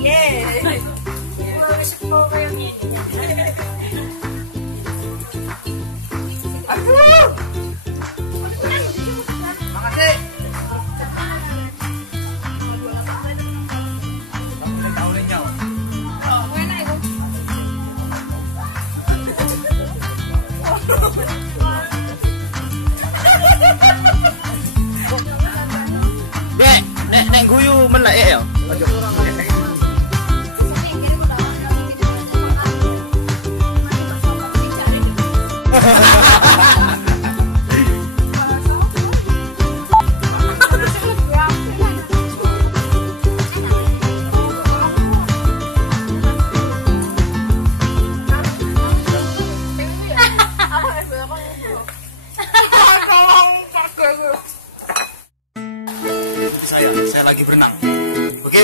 Yes. Wish ko kayo niya. Aduh! Makasih. Dek, nek guyu melek ya. Saya lagi berenang. Oke?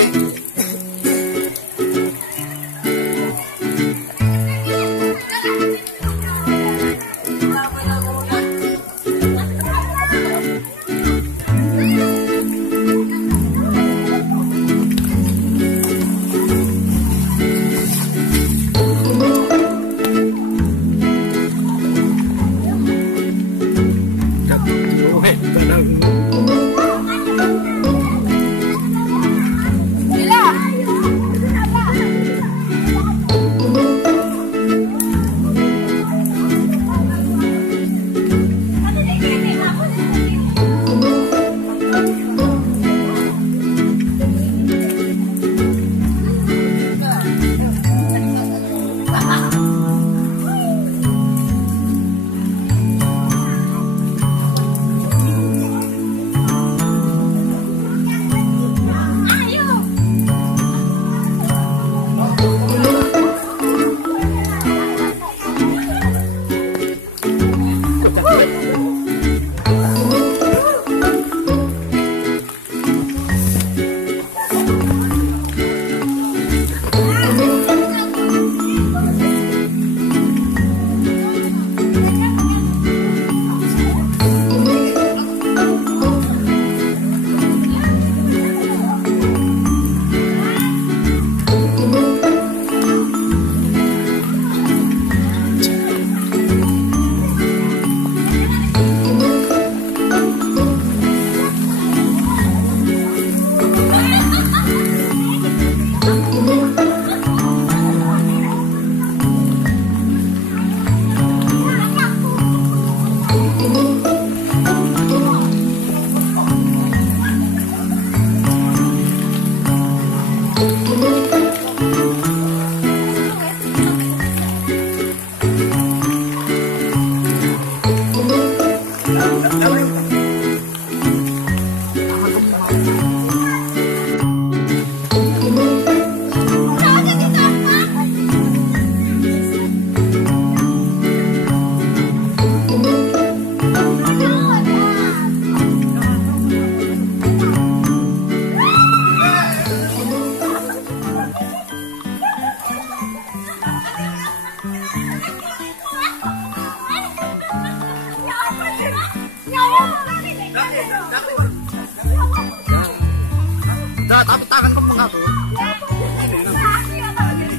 Tapi tangan kamu satu.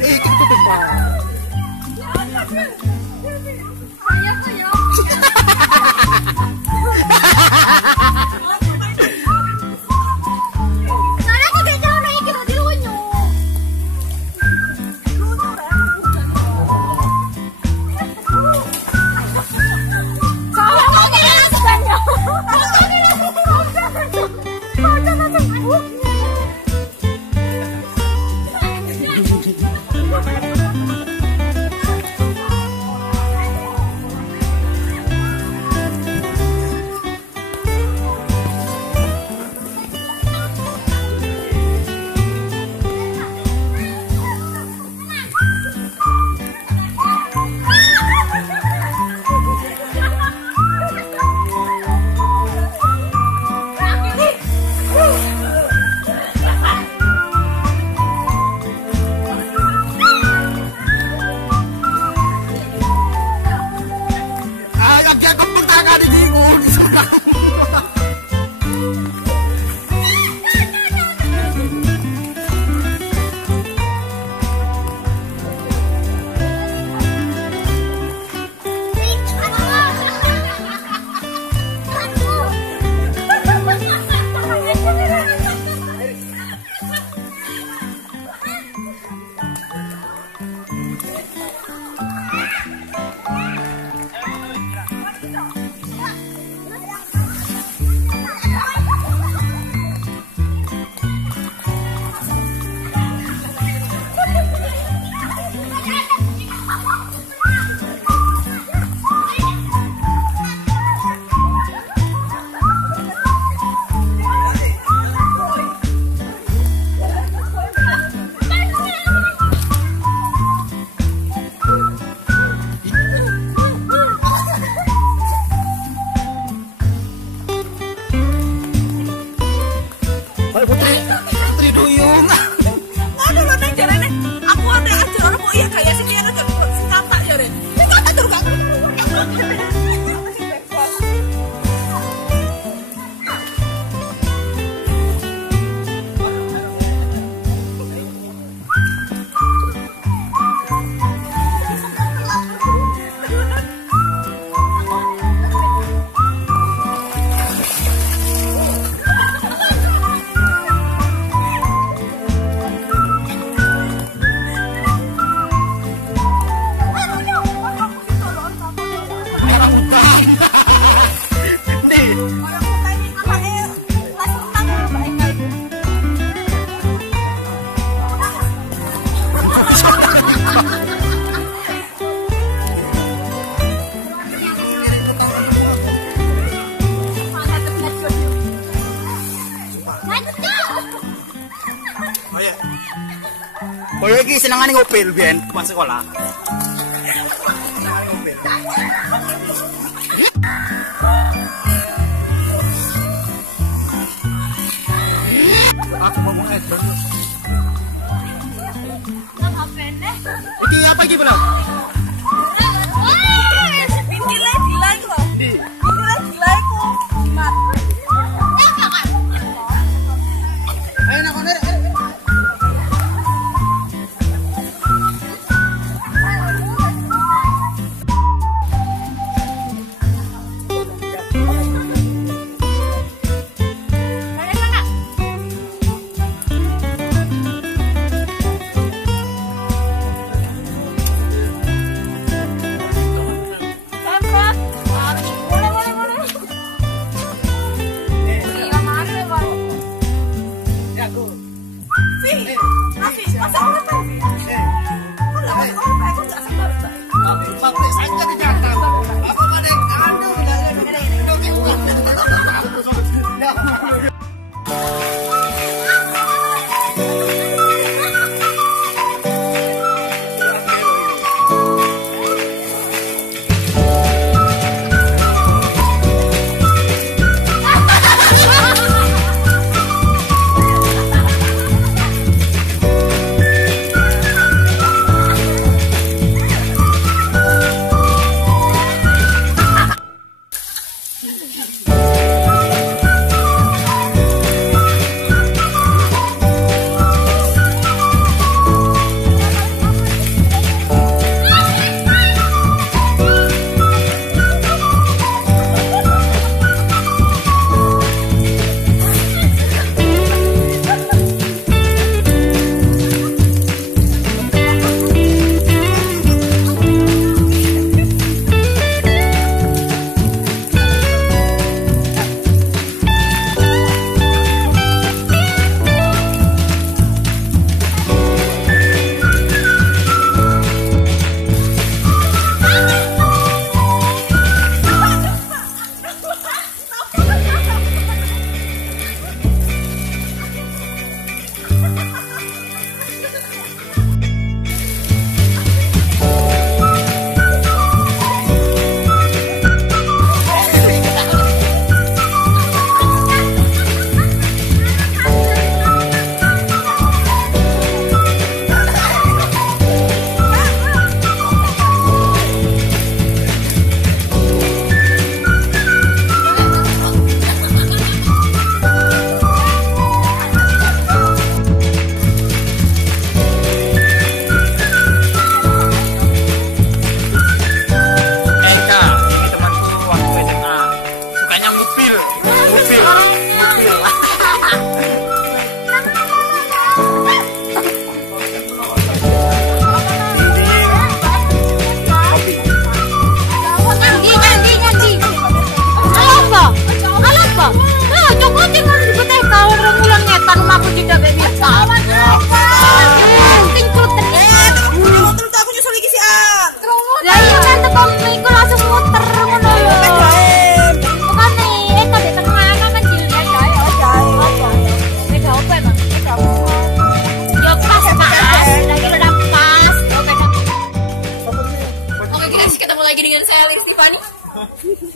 Itu depan. Koyo iki senengane ngopil biyen pas sekolah. Aku mau ngedon. Iki apa iki, Bro? Pinggirnya gila itu loh. Pinggirnya gila itu. Mat. Ayo nak kono.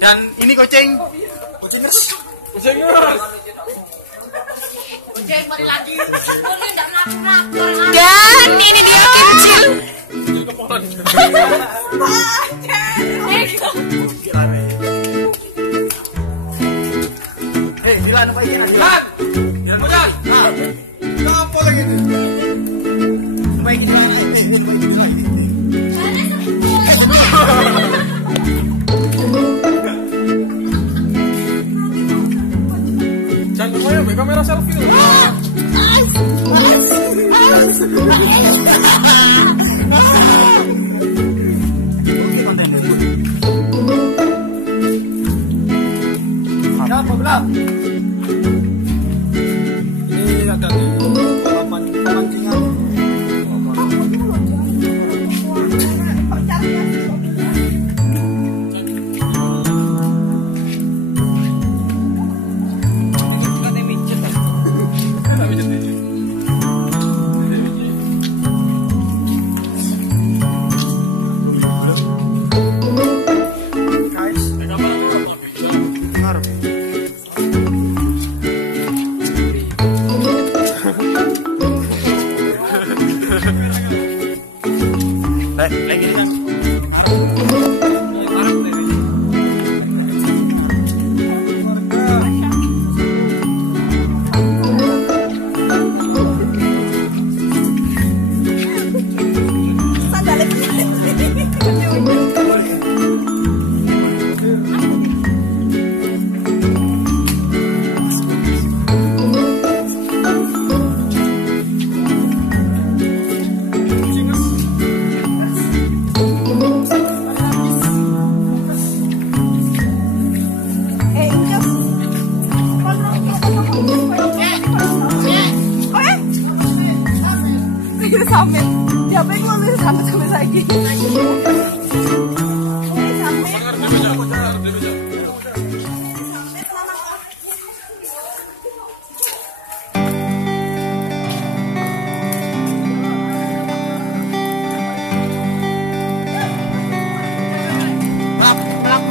Dan ini kucing. Kucing balik lagi. Dan ini dia kecil. Dilan apa ini? Dilan. Dilan modal. Apa lagi itu? Baik ini. Jangan lupa ya, kamera selfie dulu. Apa belum? Ini ada di kolam pemancingan. Lagi kan. Sampai tiap minggu ambil sampai lagi.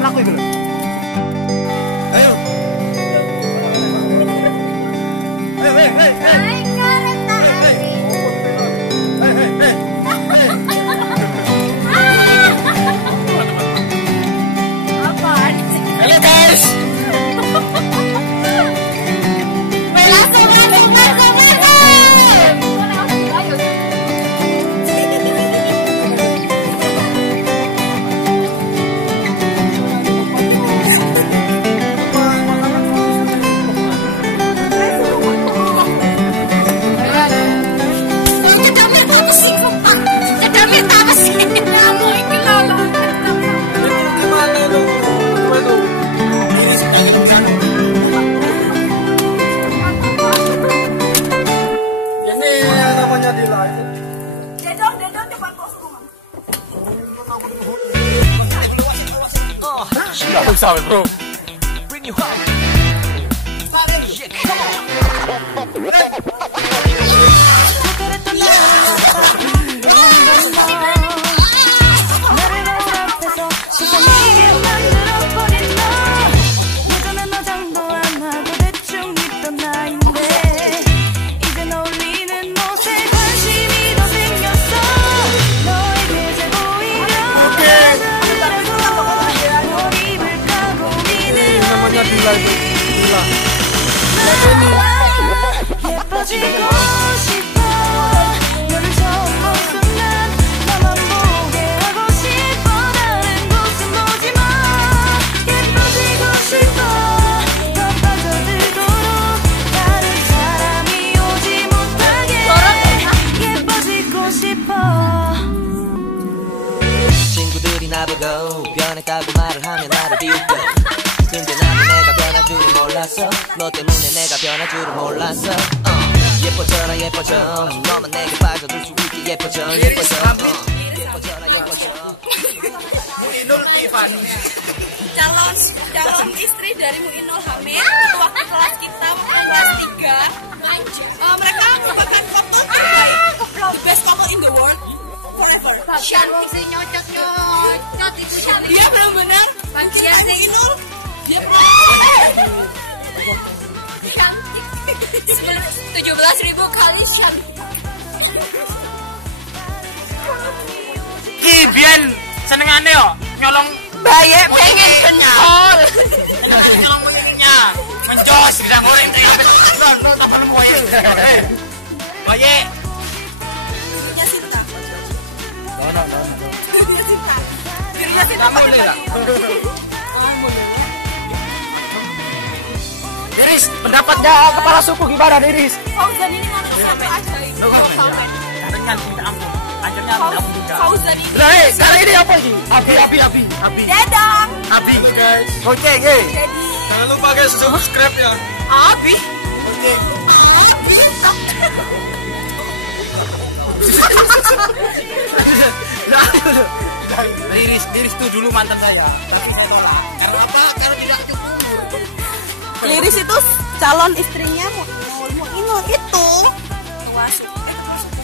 Melaku itu. Ayo. Hey. Halo guys. Nggak usah, bro. Bring you home. Yeah, come on. 친구들이 나보고 변했다고 말을 하면 나를 비웃겨. 근데 나도 내가 변할 줄은 몰랐어. 너 때문에 내가 변할 줄은 몰랐어. 예뻐져라 예뻐져. 너만 내게 빠져들 수 있게 예뻐져 예뻐져. 예뻐져라 예뻐져. Muinul Ivan. Calon istri dari Muinul Hamid waktu kelas kita kelas 3. Mereka merupakan couple the best couple in the world forever. Cantik sih, nyocok itu cantik. Dia benar-benar mencintai Muinul. Dia Cantik. 17.000 kali cantik. Ki biyen senengane yo nyolong Baye pengen kenyal. nyolong pengennya. Mencos bidang goreng no tambah lu boye. Boye. Dirinya Sinta. No. Dirinya Sinta. Dirinya Sinta. Kamu boleh. Diris, pendapatnya kepala suku gimana, Diris? Fauzan ini anak siapa aja itu? Dengan minta ampun. Akhirnya minta ampun juga. Fauzan ini. Lah, sekarang ini apa sih? Abi. Dedang. Abi, guys. Oke, guys. Jadi. Jangan lupa guys, subscribe ya. Abi. Oke. Diris tuh dulu mantan saya. Tapi saya tolak. Karena apa? Karena tidak cukup. Liris itu calon istrinya Muinul itu. Kepala suku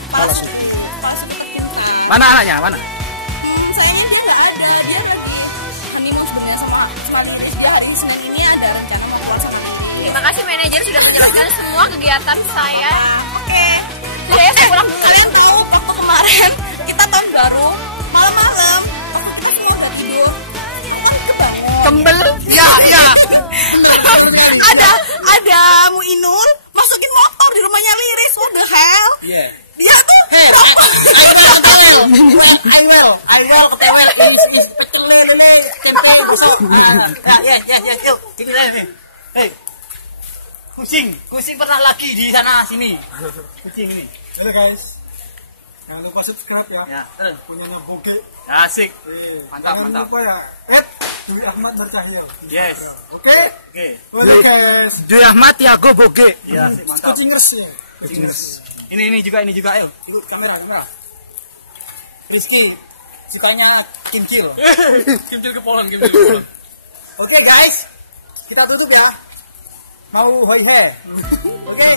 tercinta. Mana anaknya? Mana? Sayangnya dia nggak ada. Dia lagi honeymoon sebenarnya sama dia hari Senin ini ada rencana mau keluar sama. Terima kasih manajer sudah menjelaskan semua kegiatan saya. Oke. Kalian tahu waktu kemarin kita tahun baru malam-malam waktu kita semua udah tidur Kembel. Ya. ada Muinul masukin motor di rumahnya Liris. What the hell? Yeah. Dia tuh I will ketewel is pecele ini tempe busuk. Yuk gitu deh. Hei. Kucing pernah lagi di sana sini. Kucing ini. Oke guys, jangan lupa subscribe ya. Ya, Punyanya Boge. asik. Jangan Mantap. lupa ya. Dwi Ahmad Bercahyo. Yes. Oke. Oke. Oke guys. Dwi Ahmad Tiago Boge. Ya, asik, mantap. Kucingers ya. Ini juga ayo. Lu kamera. Rizky sukanya kincil. Kimcil kepolan. Oke guys, kita tutup ya. Mau hoi he. Oke.